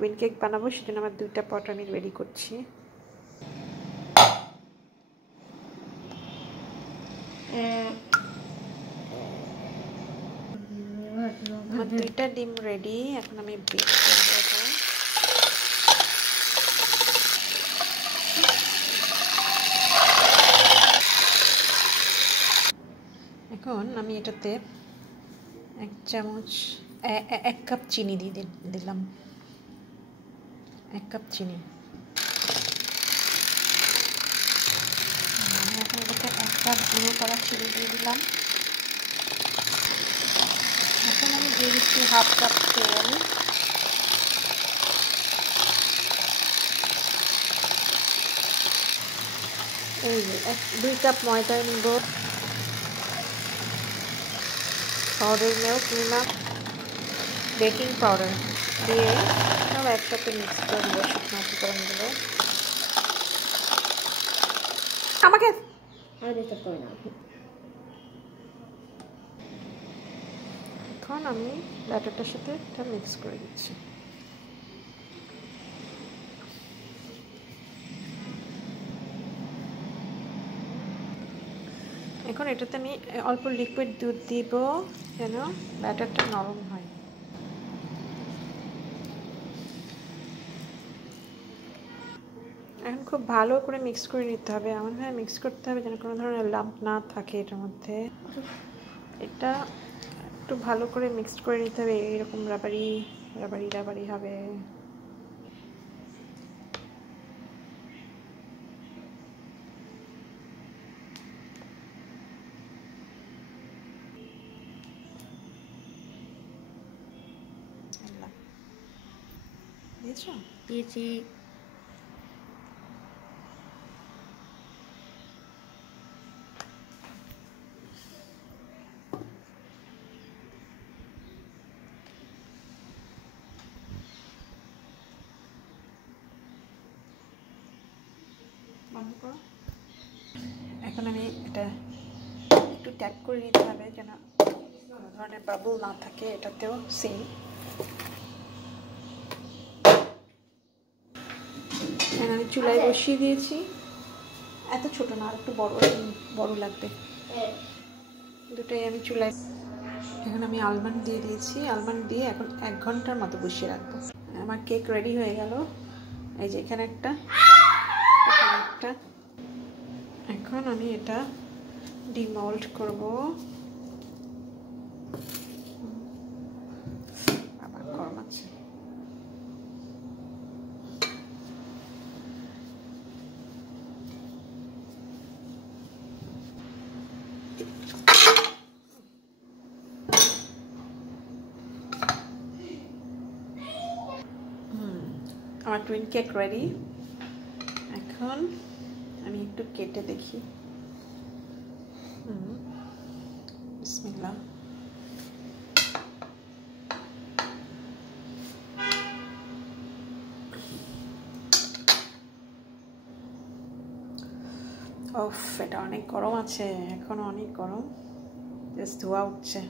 Twin cake বানাবো, সেজন্য আমার 2টা পট আমি রেডি করছি। আমার 2টা ডিম রেডি, এখন আমি বিট করবো এটা। এখন আমি এটাতে 1 কাপ চিনি দিলাম, 1 কাপ চিনি। এখন এটাতে 1 কাপ গুঁড়ো করা চিনি দিয়ে দিলাম। এখন আমি দিয়ে দিচ্ছি 1/2 কাপ তেল। এই যে 2 কাপ ময়দা নিব, পাউডার মিল্ক নিলাম, বেকিং পাউডার দিয়ে সব একসাথে মিক্স করে নেব, শুকনো উপকরণগুলো। আমাকে এখন আমি ব্যাটারটার সাথে এটা মিক্স করে দিচ্ছি। এখন এটাতে আমি অল্প লিকুইড দুধ দিব যেন ব্যাটারটা নরম হয়। এখন খুব ভালো করে মিক্স করে নিতে হবে, এমনভাবে মিক্স করতে হবে যেন কোনো ধরনের লাম্প না থাকে এটার মধ্যে। এটা একটু ভালো করে মিক্স করে নিতে হবে, এরকম রাবারি রাবারি রাবারি হবে। দিয়েছি। এখন আমি এটা একটু ট্যাপ করে নিতে হবে যেন কোনো ধরনের বাবল না থাকে, এটাতেও সেম। আমি চুলায় বসিয়ে দিয়েছি, এত ছোট না, আর একটু বড় লাগবে, দুটোই আমি চুলায়। এখন আমি আলমন্ড দিয়ে দিয়েছি, আলমন্ড দিয়ে এখন 1 ঘন্টার মতো বসিয়ে রাখবো। আমার কেক রেডি হয়ে গেল, এই যে এখানে একটা, এখানে একটা। এখন আমি এটা ডিমোল্ড করব। আবার গরম আছে। আমার টুইন কেক রেডি। এখন আমি একটু কেটে দেখি। বিসমিল্লাহ। ওফ, এটা অনেক গরম আছে, এখনো অনেক গরম, জাস্ট ধোয়া উঠছে।